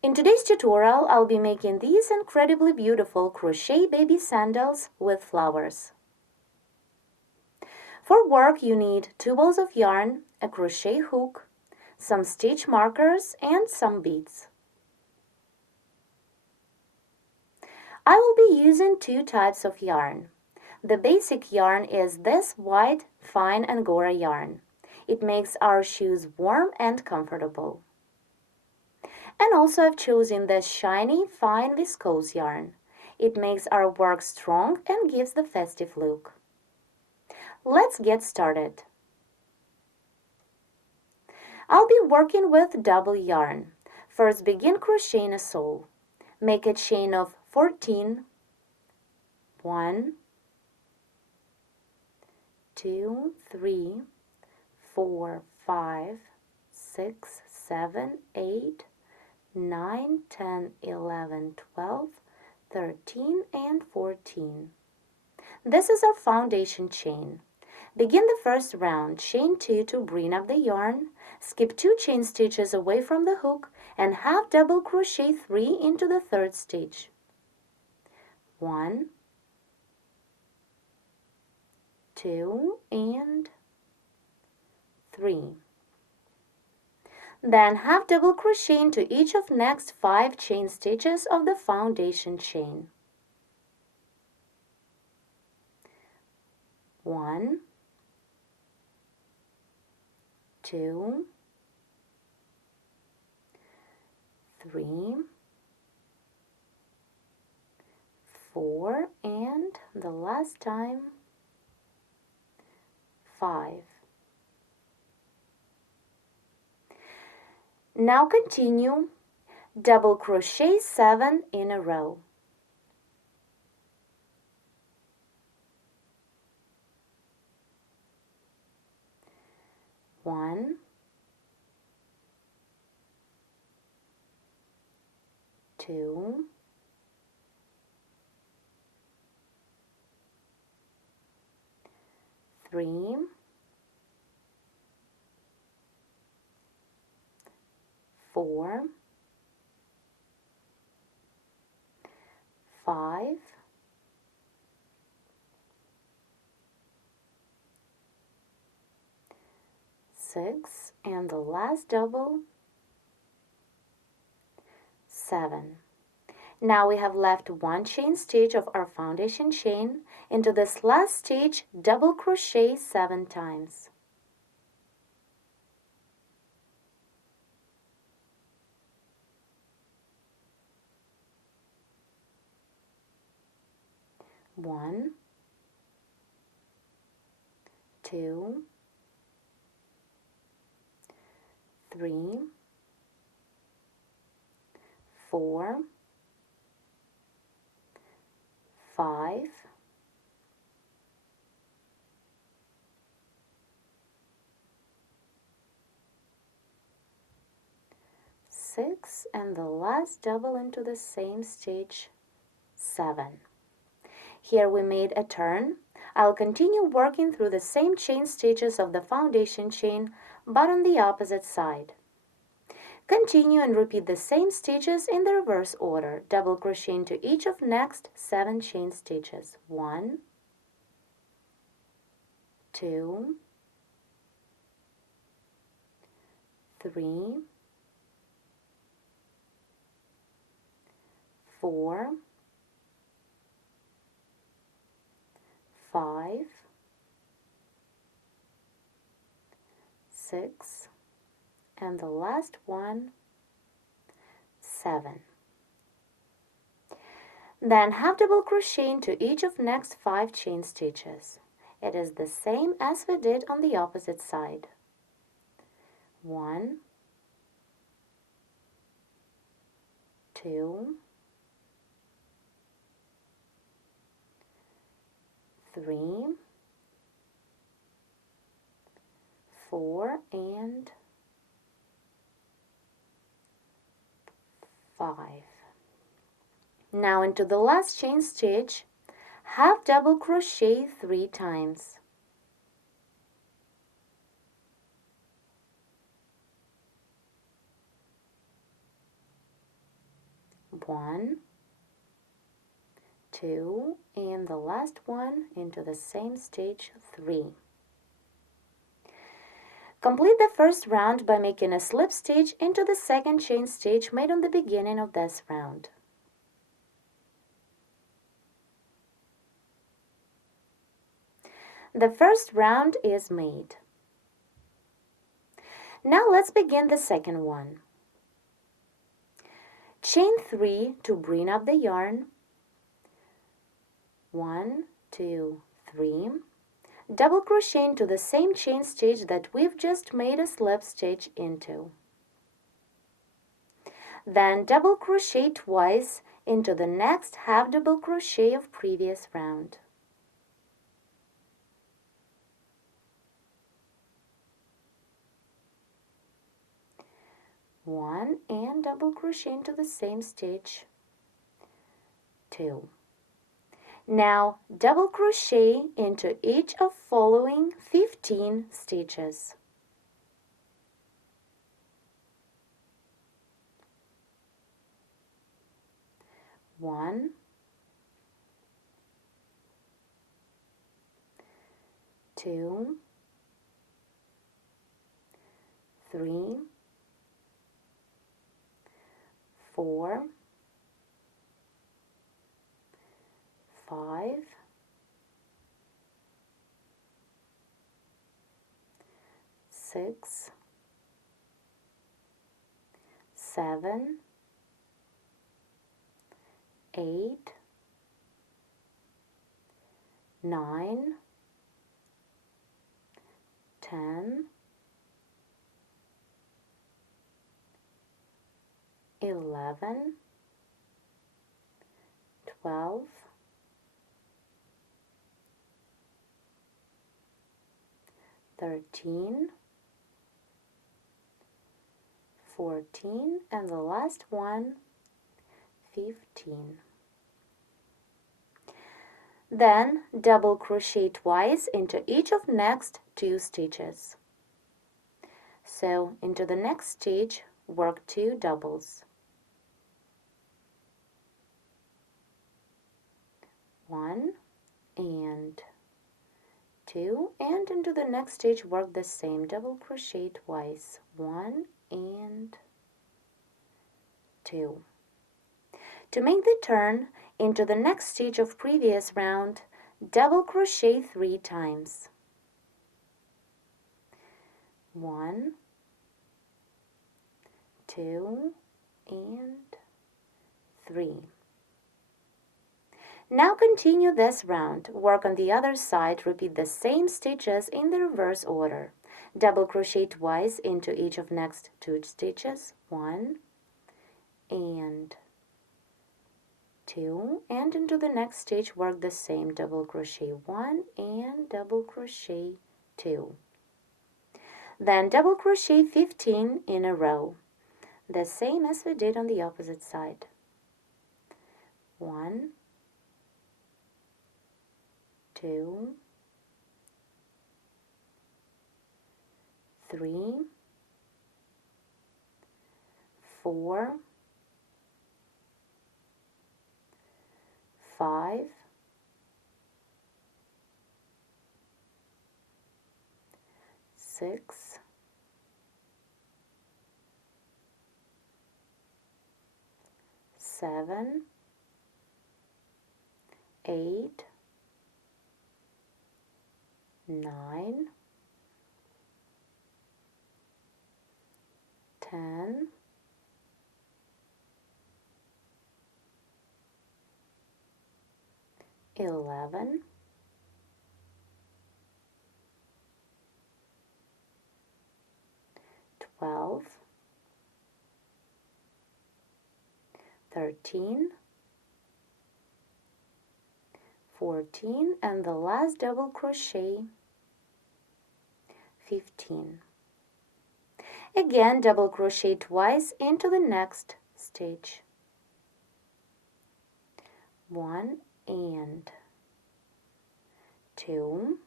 In today's tutorial, I'll be making these incredibly beautiful crochet baby sandals with flowers. For work, you need 2 balls of yarn, a crochet hook, some stitch markers, and some beads. I will be using 2 types of yarn. The basic yarn is this white, fine Angora yarn. It makes our shoes warm and comfortable. And also I've chosen this shiny, fine viscose yarn. It makes our work strong and gives the festive look. Let's get started. I'll be working with double yarn. First, begin crocheting a sole. Make a chain of 14. 1, 2, 3, 4, 5, 6, 7, 8, 9, 10, 11, 12, 13, and 14. This is our foundation chain. Begin the first round, chain 2 to bring up the yarn, skip 2 chain stitches away from the hook, and half double crochet 3 into the third stitch. 1, 2, and 3. Then half double crochet into each of next 5 chain stitches of the foundation chain. 1, 2, 3, 4, and the last time 5. Now continue double crochet 7 in a row. One, 2, 3, 4, 5, 6, and the last double 7. Now we have left 1 chain stitch of our foundation chain. Into this last stitch, double crochet 7 times. One, 2, 3, 4, 5, 6, and the last double into the same stitch, 7. Here we made a turn. I'll continue working through the same chain stitches of the foundation chain, but on the opposite side. Continue and repeat the same stitches in the reverse order, double crochet into each of next 7 chain stitches. 1, 2, 3, 4, 5, 6, and the last one, 7. Then half double crochet into each of next 5 chain stitches. It is the same as we did on the opposite side. 1, 2, 3, 4, and 5. Now into the last chain stitch, half double crochet 3 times. 1, 2, and the last one into the same stitch, 3. Complete the first round by making a slip stitch into the second chain stitch made on the beginning of this round. The first round is made. Now let's begin the second one. Chain 3 to bring up the yarn. 1, 2, 3. Double crochet into the same chain stitch that we've just made a slip stitch into. Then double crochet twice into the next half double crochet of previous round. One and double crochet into the same stitch, 2. Now double crochet into each of following 15 stitches. 1, 2, 3, 4, 5, 6, 7, 8, 9, 10, 11, 12, 13, 14, and the last one, 15. Then double crochet twice into each of next 2 stitches. So into the next stitch, work 2 doubles. 1 and 2, and into the next stitch work the same double crochet twice. 1 and 2. To make the turn into the next stitch of previous round, double crochet 3 times. 1, 2, and 3. Now continue this round. Work on the other side. Repeat the same stitches in the reverse order. Double crochet twice into each of next 2 stitches. 1 and 2, and into the next stitch work the same double crochet 1 and double crochet 2. Then double crochet 15 in a row, the same as we did on the opposite side. 1, 2, 3, 4, 5, 6, 7, 8, 9, 10, 11, 12, 13, 14, and the last double crochet 15. Again, double crochet twice into the next stitch. 1 and 2.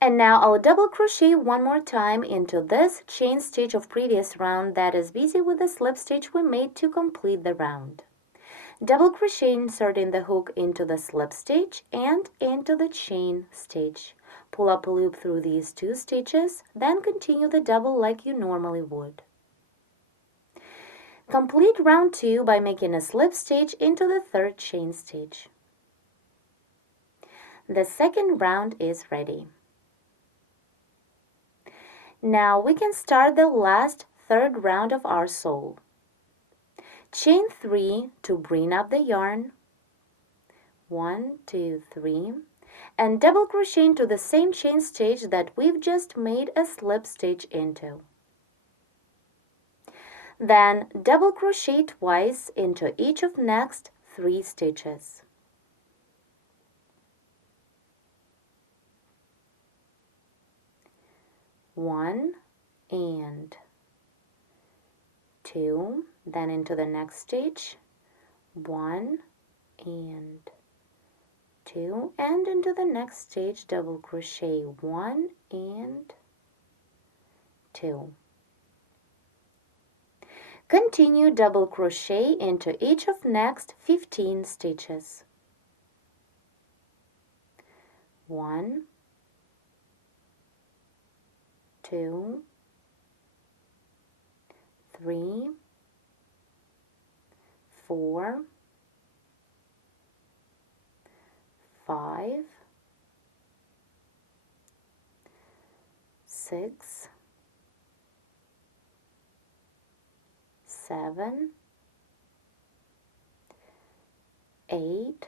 And now I'll double crochet one more time into this chain stitch of previous round that is busy with the slip stitch we made to complete the round. Double crochet inserting the hook into the slip stitch and into the chain stitch. Pull up a loop through these 2 stitches, then continue the double like you normally would. Complete round 2 by making a slip stitch into the 3rd chain stitch. The second round is ready. Now we can start the last 3rd round of our sole. Chain 3 to bring up the yarn. 1, 2, 3, and double crochet into the same chain stitch that we've just made a slip stitch into. Then double crochet twice into each of next 3 stitches. One and 2, then into the next stitch, 1 and 2, and into the next stitch double crochet 1 and 2. Continue double crochet into each of next 15 stitches. 1, 2, 3, 4, 5, 6, 7, 8,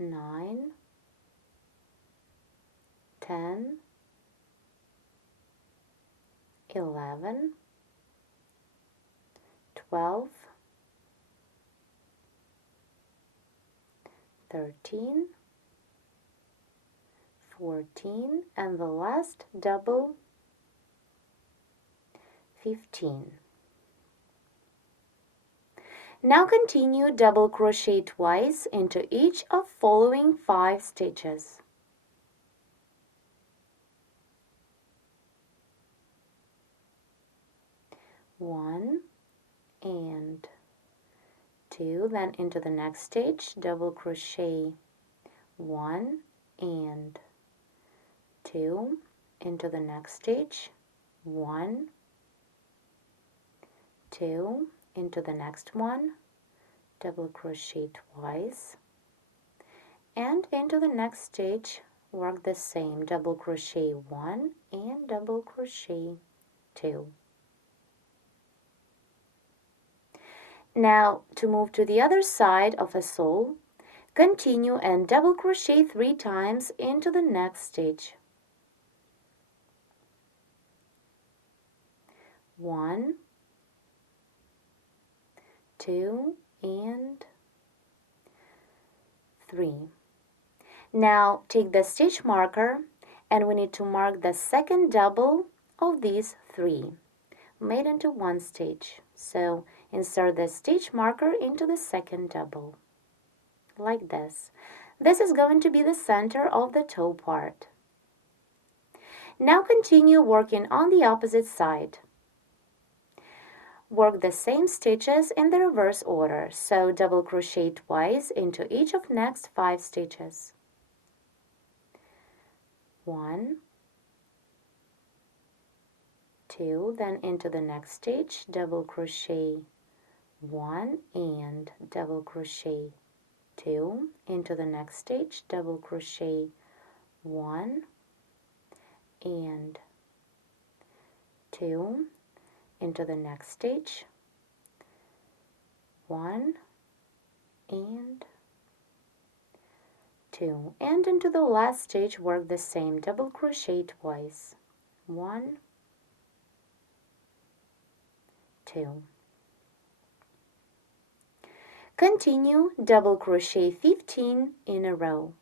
9, 10, 11, 12, 13, 14, and the last double 15. Now continue double crochet twice into each of following 5 stitches. 1 and 2, then into the next stitch double crochet 1 and 2, into the next stitch 1, 2, into the next one, double crochet twice, and into the next stitch work the same, double crochet 1 and double crochet 2. Now to move to the other side of a sole, continue and double crochet 3 times into the next stitch. 1, 2, and 3. Now take the stitch marker and we need to mark the second double of these 3 made into one stitch. So insert the stitch marker into the second double like this. This is going to be the center of the toe part. Now continue working on the opposite side. Work the same stitches in the reverse order, so double crochet twice into each of next 5 stitches. 1, 2, then into the next stitch, double crochet 1 and double crochet 2, into the next stitch, double crochet 1 and 2, into the next stitch, 1 and 2, and into the last stitch work the same, double crochet twice, 1, 2. Continue double crochet 15 in a row.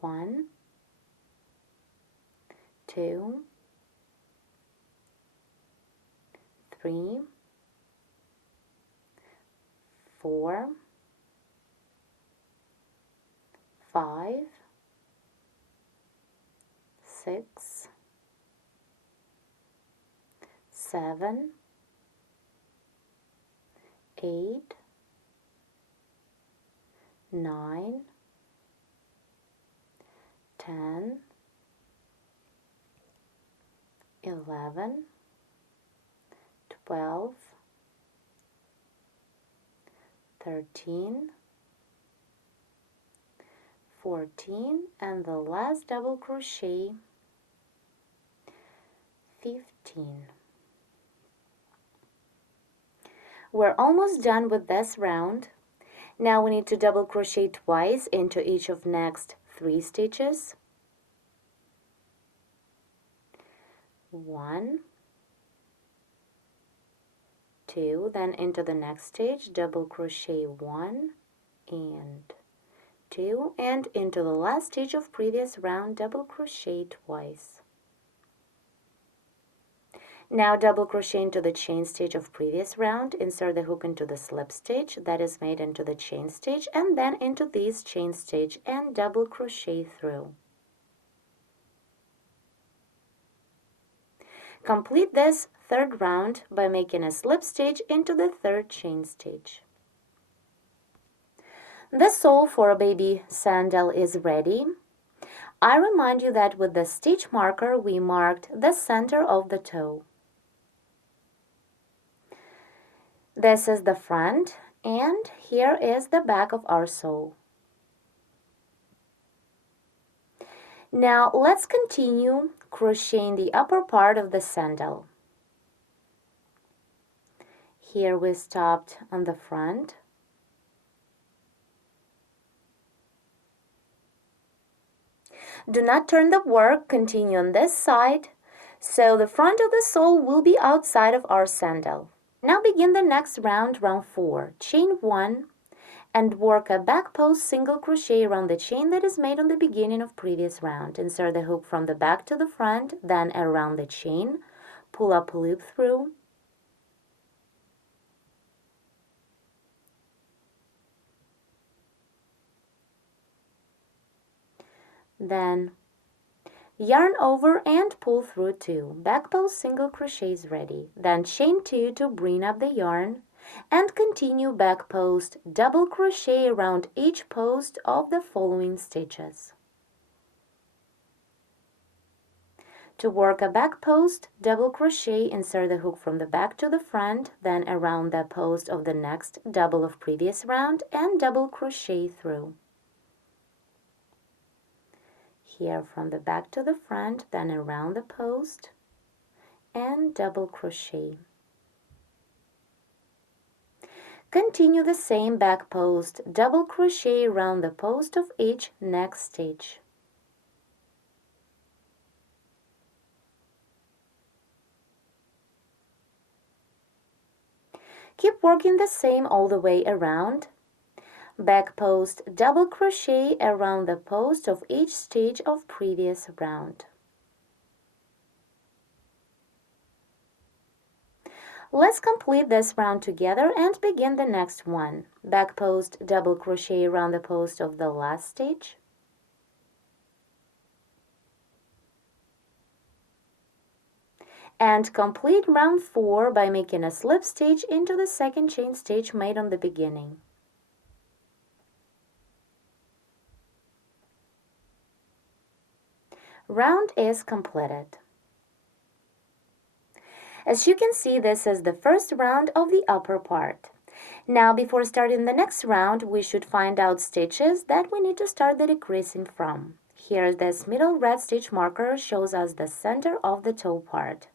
One, 2, 3, 4, 5, 6, 7, 8, 9, 10, 11, 12, 13, 14, and the last double crochet, 15. We're almost done with this round. Now we need to double crochet twice into each of next 3 stitches. 1, 2, then into the next stitch, double crochet 1 and 2, and into the last stitch of previous round, double crochet twice. Now double crochet into the chain stitch of previous round, insert the hook into the slip stitch that is made into the chain stitch, and then into this chain stitch and double crochet through. Complete this third round by making a slip stitch into the third chain stitch. The sole for a baby sandal is ready. I remind you that with the stitch marker we marked the center of the toe. This is the front, and here is the back of our sole. Now let's continue crocheting the upper part of the sandal. Here we stopped on the front. Do not turn the work, continue on this side, so the front of the sole will be outside of our sandal. Now begin the next round, round 4. Chain 1 and work a back post single crochet around the chain that is made on the beginning of previous round. Insert the hook from the back to the front, then around the chain, pull up a loop through, then yarn over and pull through 2. Back post single crochet is ready. Then chain 2 to bring up the yarn and continue back post double crochet around each post of the following stitches. To work a back post double crochet, insert the hook from the back to the front, then around the post of the next double of previous round and double crochet through. Here from the back to the front, then around the post and double crochet. Continue the same back post double crochet around the post of each next stitch. Keep working the same all the way around. Back post double crochet around the post of each stitch of previous round. Let's complete this round together and begin the next one. Back post double crochet around the post of the last stitch. And complete round 4 by making a slip stitch into the second chain stitch made on the beginning. Round is completed. As you can see, this is the first round of the upper part. Now, before starting the next round, we should find out stitches that we need to start the decreasing from. Here, this middle red stitch marker shows us the center of the toe part.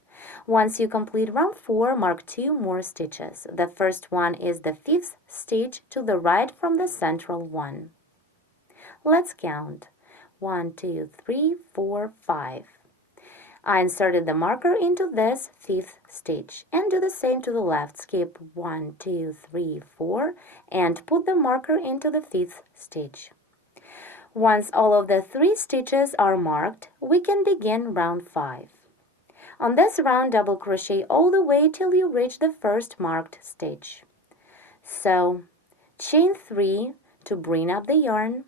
Once you complete round 4, mark 2 more stitches. The first one is the 5th stitch to the right from the central one. Let's count. 1, 2, 3, 4, 5. I inserted the marker into this 5th stitch and do the same to the left. Skip 1, 2, 3, 4 and put the marker into the 5th stitch. Once all of the 3 stitches are marked, we can begin round 5. On this round, double crochet all the way till you reach the first marked stitch. So chain 3 to bring up the yarn,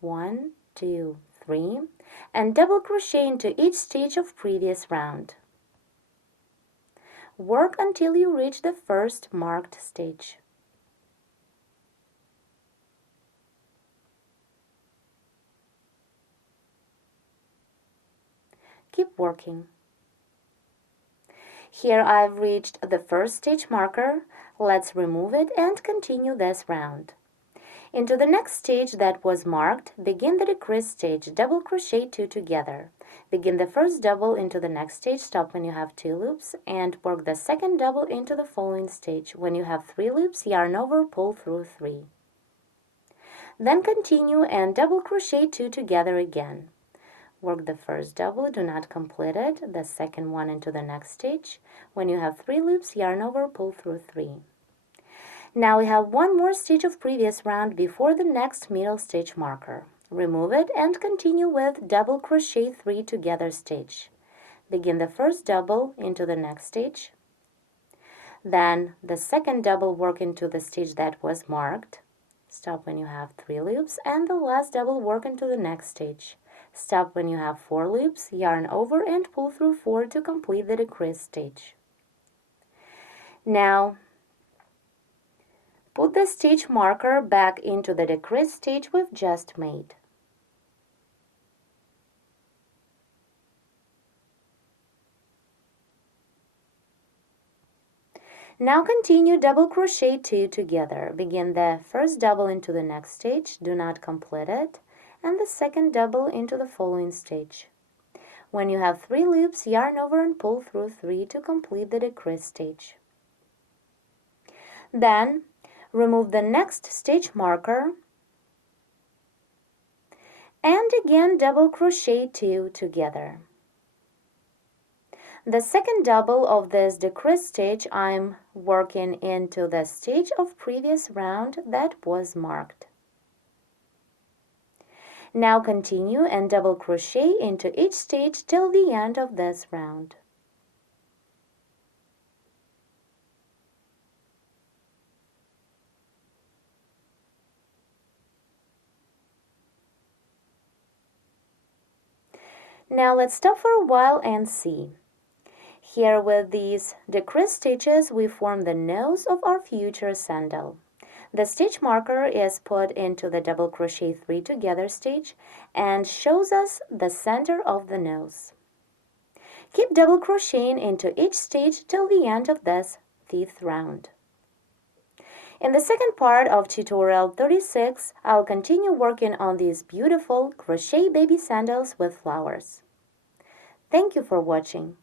1, 2, 3, and double crochet into each stitch of previous round. Work until you reach the first marked stitch. Keep working. Here I've reached the first stitch marker. Let's remove it and continue this round. Into the next stitch that was marked, begin the decrease stitch, double crochet 2 together. Begin the first double into the next stitch, stop when you have 2 loops, and work the second double into the following stitch. When you have 3 loops, yarn over, pull through 3. Then continue and double crochet 2 together again. Work the first double, do not complete it, the second one into the next stitch. When you have 3 loops, yarn over, pull through 3. Now we have one more stitch of previous round before the next middle stitch marker. Remove it and continue with double crochet 3 together stitch. Begin the first double into the next stitch. Then the second double, work into the stitch that was marked. Stop when you have 3 loops, and the last double, work into the next stitch. Stop when you have 4 loops, yarn over and pull through 4 to complete the decrease stitch. Now put the stitch marker back into the decrease stitch we've just made. Now continue double crochet 2 together. Begin the first double into the next stitch, do not complete it, and the second double into the following stitch. When you have 3 loops, yarn over and pull through 3 to complete the decrease stitch. Then remove the next stitch marker and again double crochet 2 together. The second double of this decrease stitch, I'm working into the stitch of previous round that was marked. Now continue and double crochet into each stitch till the end of this round. Now let's stop for a while and see. Here with these decrease stitches, we form the nose of our future sandal. The stitch marker is put into the double crochet 3 together stitch and shows us the center of the nose. Keep double crocheting into each stitch till the end of this 5th round. In the second part of tutorial 36, I'll continue working on these beautiful crochet baby sandals with flowers. Thank you for watching.